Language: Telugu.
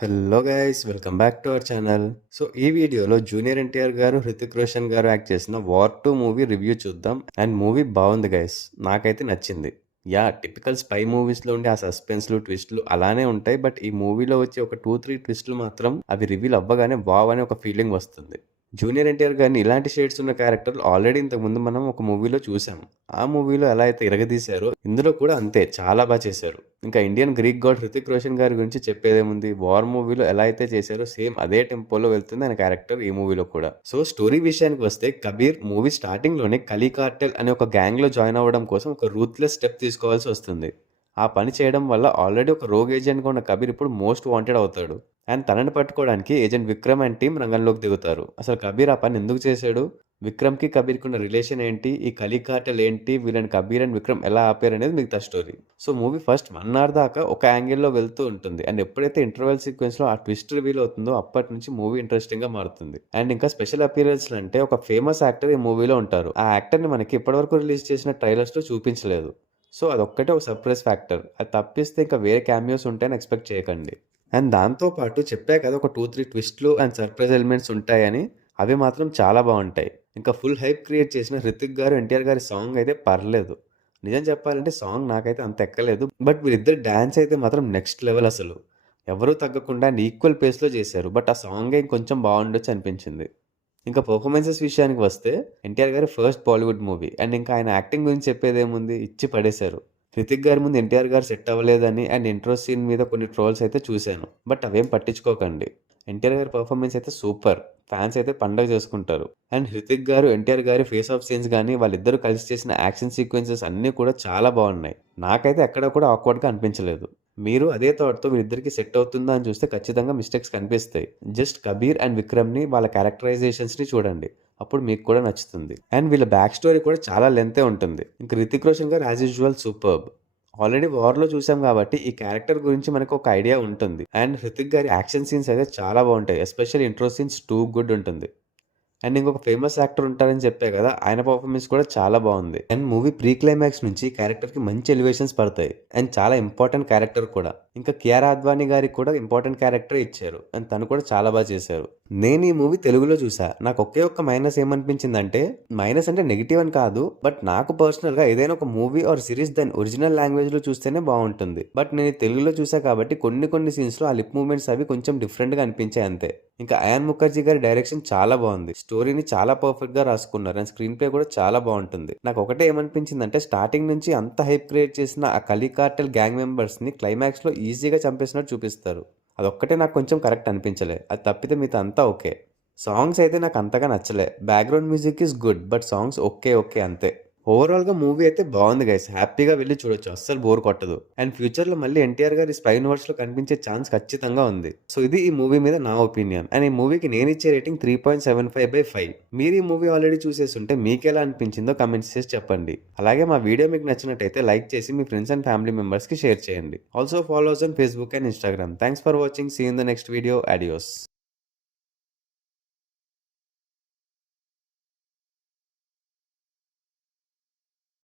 Hello guys welcome back to our channel. So ఈ వీడియోలో జూనియర్ ఎన్టీఆర్ గారు, హృతిక్ రోషన్ గారు యాక్ట్ చేసిన వార్ 2 మూవీ రివ్యూ చూద్దాం. అండ్ మూవీ బాగుంది గైస్, నాకైతే నచ్చింది. టిపికల్ స్పై మూవీస్లో ఉండే ఆ సస్పెన్స్లు, ట్విస్ట్లు అలానే ఉంటాయి. బట్ ఈ మూవీలో వచ్చి ఒక 2-3 ట్విస్ట్లు మాత్రం అవి రివీల్ అవ్వగానే వావ్ అనే ఒక ఫీలింగ్ వస్తుంది. జూనియర్ ఎన్టీఆర్ గారిని ఇలాంటి షేడ్స్ ఉన్న క్యారెక్టర్లు ఆల్రెడీ ఇంతకుముందు మనం ఒక మూవీలో చూసాం. ఆ మూవీలో ఎలా అయితే ఇరగదీశారో ఇందులో కూడా అంతే చాలా బాగా చేశారు. ఇంకా Indian Greek God Hrithik Roshan గారి గురించి చెప్పేదేముంది, వార్ మూవీలో ఎలా అయితే చేశారో సేమ్ అదే టెంపోలో వెళ్తుంది ఆయన క్యారెక్టర్ ఈ మూవీలో కూడా. సో స్టోరీ విషయానికి వస్తే, కబీర్ మూవీ స్టార్టింగ్ లోనే కలీ కార్టెల్ అనే ఒక గ్యాంగ్ లో జాయిన్ అవ్వడం కోసం ఒక రూత్లెస్ స్టెప్ తీసుకోవాల్సి వస్తుంది. ఆ పని చేయడం వల్ల ఆల్రెడీ ఒక రోగ్ ఏజెంట్గా ఉన్న కబీర్ ఇప్పుడు మోస్ట్ వాంటెడ్ అవుతాడు. అండ్ తనని పట్టుకోవడానికి ఏజెంట్ విక్రమ్ అండ్ టీం రంగంలోకి దిగుతారు. అసలు కబీర్ ఆ పని ఎందుకు చేశాడు, విక్రమ్కి కబీర్కి ఉన్న రిలేషన్ ఏంటి, ఈ కలీ కార్టెల్ ఏంటి, వీళ్ళని కబీర్ అండ్ విక్రమ్ ఎలా ఆపారు అనేది మిగతా story. So movie first 1 hour దాకా ఒక యాంగిల్లో వెళ్తూ ఉంటుంది. అండ్ ఎప్పుడైతే ఇంటర్వెల్ సీక్వెన్స్లో ఆ ట్విస్ట్ రివీల్ అవుతుందో అప్పటి నుంచి మూవీ ఇంట్రెస్టింగ్గా మారుతుంది. అండ్ ఇంకా స్పెషల్ అపీరెన్స్లు అంటే ఒక ఫేమస్ యాక్టర్ ఈ మూవీలో ఉంటారు. ఆ యాక్టర్ని మనకి ఇప్పటివరకు రిలీజ్ చేసిన ట్రైలర్స్లో చూపించలేదు. సో అదొక్కటే ఒక సర్ప్రైజ్ ఫ్యాక్టర్. అది తప్పిస్తే ఇంకా వేరే క్యామియోస్ ఉంటాయని ఎక్స్పెక్ట్ చేయకండి. అండ్ దాంతో పాటు చెప్పా కదా ఒక 2-3 ట్విస్ట్లు అండ్ సర్ప్రైజ్ ఎలిమెంట్స్ ఉంటాయని, అవి మాత్రం చాలా బాగుంటాయి. ఇంకా ఫుల్ హైప్ క్రియేట్ చేసిన హృతిక్ గారు, ఎన్టీఆర్ గారి సాంగ్ అయితే పర్లేదు. నిజం చెప్పాలంటే సాంగ్ నాకైతే అంత ఎక్కలేదు. బట్ వీరిద్దరు డ్యాన్స్ అయితే మాత్రం నెక్స్ట్ లెవెల్ అసలు. ఎవరూ తగ్గకుండా అండ్ ఈక్వల్ పేస్లో చేశారు. బట్ ఆ సాంగే ఇంకొంచెం బాగుండొచ్చు అనిపించింది. ఇంకా పర్ఫార్మెన్సెస్ విషయానికి వస్తే, ఎన్టీఆర్ గారి ఫస్ట్ బాలీవుడ్ మూవీ అండ్ ఇంకా ఆయన యాక్టింగ్ గురించి చెప్పేదేముంది, ఇచ్చి పడేశారు. హృతిక్ గారి ముందు ఎన్టీఆర్ గారు సెట్ అవ్వలేదని అండ్ ఇంట్రో సీన్ మీద కొన్ని ట్రోల్స్ అయితే చూశాను. బట్ అవేం పట్టించుకోకండి. ఎన్టీఆర్ గారి పర్ఫార్మెన్స్ అయితే సూపర్. ఫ్యాన్స్ అయితే పండగ చేసుకుంటారు. అండ్ హృతిక్ గారు, ఎన్టీఆర్ గారి ఫేస్ ఆఫ్ సీన్స్ కానీ, వాళ్ళిద్దరూ కలిసి చేసిన యాక్షన్ సీక్వెన్సెస్ అన్నీ కూడా చాలా బాగున్నాయి. నాకైతే ఎక్కడ కూడా ఆక్వర్డ్గా అనిపించలేదు. మీరు అదే థాట్‌తో వీళ్ళిద్దరికీ సెట్ అవుతుందా అని చూస్తే ఖచ్చితంగా మిస్టేక్స్ కనిపిస్తాయి. జస్ట్ కబీర్ అండ్ విక్రమ్‌ని వాళ్ళ క్యారెక్టరైజేషన్స్‌ని చూడండి. అప్పుడు మీకు కూడా నచ్చుతుంది. అండ్ వీళ్ళ బ్యాక్ స్టోరీ కూడా చాలా లెంతే ఉంటుంది. ఇంక రితిక్ రోషన్ గారు యాజ్ యూజువల్ సూపర్బ్. ఆల్రెడీ వార్‌లో చూసాం కాబట్టి ఈ క్యారెక్టర్ గురించి మనకు ఒక ఐడియా ఉంటుంది. అండ్ హృతిక్ గారి యాక్షన్ సీన్స్ అయితే చాలా బాగుంటాయి. Especially intro scenes too good ఉంటుంది. అండ్ ఇంకొక ఫేమస్ యాక్టర్ ఉంటారని చెప్పే కదా, ఆయన పర్ఫార్మెన్స్ కూడా చాలా బాగుంది. అండ్ మూవీ ప్రీ క్లైమాక్స్ నుంచి క్యారెక్టర్ కి మంచి ఎలివేషన్స్ పడతాయి. అండ్ చాలా ఇంపార్టెంట్ క్యారెక్టర్ కూడా. ఇంకా కియారా అద్వానీ గారికి కూడా ఇంపార్టెంట్ క్యారెక్టర్ ఇచ్చారు. అండ్ తను కూడా చాలా బాగా చేశారు. నేను ఈ మూవీ తెలుగులో చూసా. నాకు ఒకే ఒక్క మైనస్ ఏమనిపించిందంటే, మైనస్ అంటే నెగిటివ్ అని కాదు, బట్ నాకు పర్సనల్ గా ఏదైనా ఒక మూవీ ఆర్ సిరీస్ దాని ఒరిజినల్ లాంగ్వేజ్ లో చూస్తేనే బాగుంటుంది. బట్ నేను తెలుగులో చూసా కాబట్టి కొన్ని సీన్స్ లో ఆ లిప్ మూవ్మెంట్స్ అవి కొంచెం డిఫరెంట్ గా అనిపించాయి అంతే. ఇంకా అయాన్ ముఖర్జీ గారి డైరెక్షన్ చాలా బాగుంది. స్టోరీని చాలా పర్ఫెక్ట్ గా రాసుకున్నారు. అండ్ స్క్రీన్ ప్లే కూడా చాలా బాగుంటుంది. నాకు ఒకటే ఏమనిపించిందంటే, స్టార్టింగ్ నుంచి అంత హైప్ క్రియేట్ చేసిన ఆ కలీ కార్టెల్ గ్యాంగ్ మెంబర్స్ ని క్లైమాక్స్ లో ఈజీగా చంపేసినట్టు చూపిస్తారు. అదొక్కటే నాకు కొంచెం కరెక్ట్ అనిపించలే. అది తప్పితే మీతో అంతా ఓకే. సాంగ్స్ అయితే నాకు అంతగా నచ్చలే. Background music is good, but songs okay okay అంతే. ఓవరాల్గా మూవీ అయితే బాగుంది గైస్, హ్యాపీగా వెళ్ళి చూడొచ్చు, అస్సలు బోర్ కొట్టదు. అండ్ ఫ్యూచర్లో మళ్ళీ ఎన్టీఆర్ గారి స్పై యూనివర్స్లో కనిపించే ఛాన్స్ ఖచ్చితంగా ఉంది. సో ఇది ఈ మూవీ మీద నా ఒపీనియన్. అండ్ ఈ మూవీకి నేను ఇచ్చే రేటింగ్ 3.75/5. మీరు ఈ మూవీ ఆల్రెడీ చూసేస్తుంటే మీకు ఎలా అనిపించిందో కమెంట్స్ చేసి చెప్పండి. అలాగే మా వీడియో మీకు నచ్చినట్టయితే లైక్ చేసి మీ ఫ్రెండ్స్ అండ్ ఫ్యామిలీ మెంబర్స్కి షేర్ చేయండి. Also follows on Facebook and Instagram. Thanks for watching. See in the next video. Adios.